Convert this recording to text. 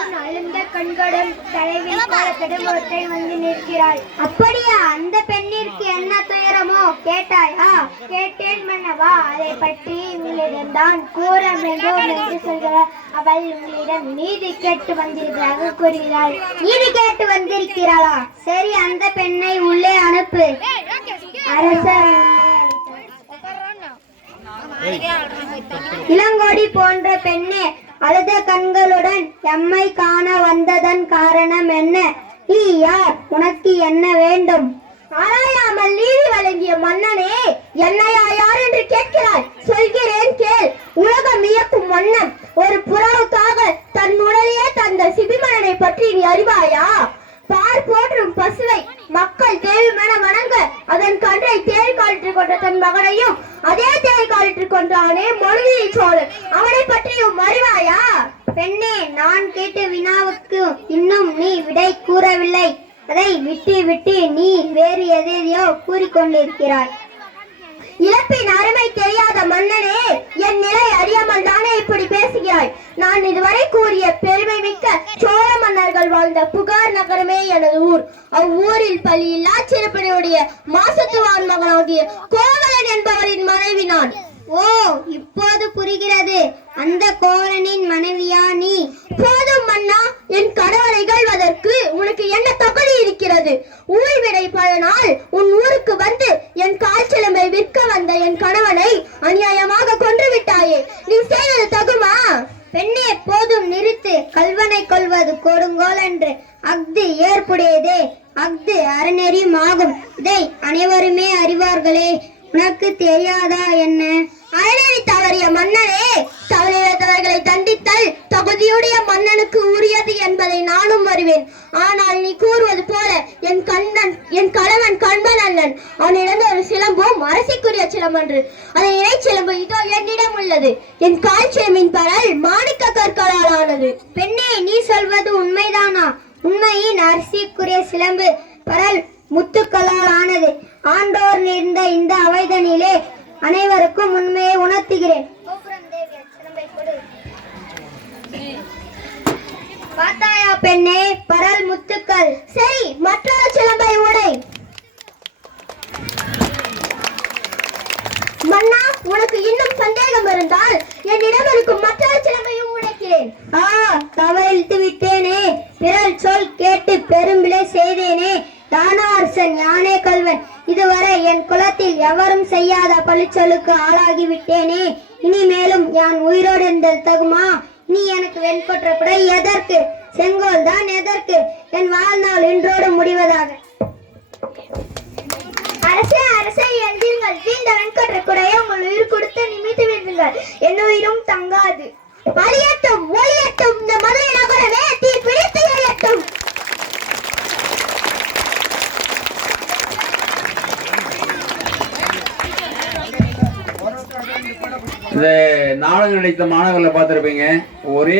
அழுந்த கண்களுடன் தலைவில் தடுமத்தை வந்து நிற்கிறாள். அப்படியா? அந்த பெண்ணிற்கு என்ன துயரமோ கேட்டாயா? கேட்டேன் மன்னவா. அதை பற்றி உங்களிடம்தான் கூற வேண்டும் என்று சொல்கிறார். அவள் உங்களிடம் நீதி கேட்டு வந்திருக்கிறார்கள் கூறுகிறாள். நீதி கேட்டு வந்திருக்கிறாளா? சரி, அந்த பெண்ணை உள்ளே அனுப்பு. அரசர் இளங்கோடி போன்ற பெண்ணே, அழுத கண்களுடன் எம்மை காண வந்ததன் காரணம் என்ன? நீ யார்? உனக்கு என்ன வேண்டும்? ஆராயாமல் நீதி வழங்கிய மன்னனே, என்னையா யார் என்று கேட்கிறாய்? சொல்கிறேன் கேள். உலகம் வியக்கும் மன்னன் ஒரு புறாவுக்காக தன் உடலையே தந்த சிபிமன்னனை பற்றி நீ அறிவாயா? பார் போற்றும் பசுவை மக்கள் தெய்வமென வணங்க அதன் கன்றை தேடி காலிட்டுக் கொண்ட தன் மகனையும் அதே தேடி காலிட்டுக் கொண்டானே மொழியை சோழன், அவனை பற்றியும் அறிவாயா? பெண்ணே, நான் கேட்ட வினாவுக்கு இன்னும் நீ விடை கூறவில்லை. அதை விட்டு விட்டு நீ வேறு எதையோ கூறிக்கொண்டிருக்கிறாய். இழப்பின் அருமை தெரியாத மன்னனே, என் நிலை அறியாமல் தானே இப்படி பேசுகிறாய்? நான் இதுவரை கூறிய பெருமை மிக்க சோழ மன்னர்கள் வாழ்ந்த புகார் நகரமே எனது ஊர். அவ்வூரில் பள்ளியில்லா சிறப்பினுடைய மாசத்துவான் மகனாகிய கோவலன் என்பவரின் மனைவி நான். ஓ, இப்போது புரிகிறது. அந்த கோவலனின் மனைவியா நீ? போதும் மன்னா, என் கணவரை இகழ்வதற்கு உனக்கு என்ன தகுதி இருக்கிறது? ஊழ்விடை பலனால் உன் ஊருக்கு வந்து என் கால் சிலம்பை விற்க வந்த என் கணவனை அநியாயமாக கொன்று விட்டாயே, நீ செய்வது தகுமா? பெண்ணே, போதும் நிறுத்து. கல்வனை கொள்வது கொடுங்கோல் என்று அஃது ஏற்புடையதே, அஃது அறநெறியும் ஆகும். இதை அனைவருமே அறிவார்களே, உனக்கு தெரியாதா என்ன? அறநெறி தவறிய மன்னனே, தவறியவர்களை தண்டித்தல் தகுதியுடைய மன்னனுக்கு உரியது என்பதை நானும் அறிவேன். ஆனால் நீ கூறுவது போல என் கணவன் கண்பன் அல்லன். அவனிடம் ஒரு சிலம்பும் அரசிக்குரிய சிலம்பன்று. அதன் இணை சிலம்பு இதோ என்னிடம் உள்ளது. என் கால் சிலம்பின் பரல் மாணிக்க கற்களால் ஆனது. பெண்ணே, நீ சொல்வது உண்மைதானா? உண்மையின் அரசிக்குரிய சிலம்பு பரல் முத்துக்களால் ஆனது. ஆண்டோர் நேர்ந்த இந்த அவைதனிலே அனைவருக்கும் உண்மையை உணர்த்துகிறேன். பார்த்தாயா பெண்ணே, பரல் முத்துக்கள். சரி, மற்றொரு சிலம்பை உடை. மன்னா, உனக்கு இன்னும் சந்தேகம் இருந்தால் என்னிடம் இருக்கும் மற்றொரு சிலம்பையும் உடைக்கிறேன். தவறித்து விட்டேனே. பிறல் சொல் கேட்டு பெரும்பிழை செய்தேனே. தானார்சன் யானே கல்வன். இதுவரை என் குலத்தில் எவரும் செய்யாத பழிச்சொலுக்கு ஆளாகி விட்டேனே. இனிமேலும் யான் உயிரோடு இருந்தல் தகுமா? நீ எனக்கு வெண்கொற்ற குடை எதற்கு? செங்கோல் தான் எதற்கு? என் வாழ்நாள் இன்றோடு முடிவதாக. அரசே, அரசே, எழுதுங்கள். இந்த வெண்கொற்ற குடையை உங்கள் உயிர் கொடுத்து நிமித்து விடுங்கள். என் உயிரும் தங்காது. அழியட்டும், ஒழியட்டும், இந்த மதுரை நகரமே தீ பிடித்து எழட்டும். இந்த நாடகம் நடித்த மாணவர்களை பார்த்திருப்பீங்க. ஒரே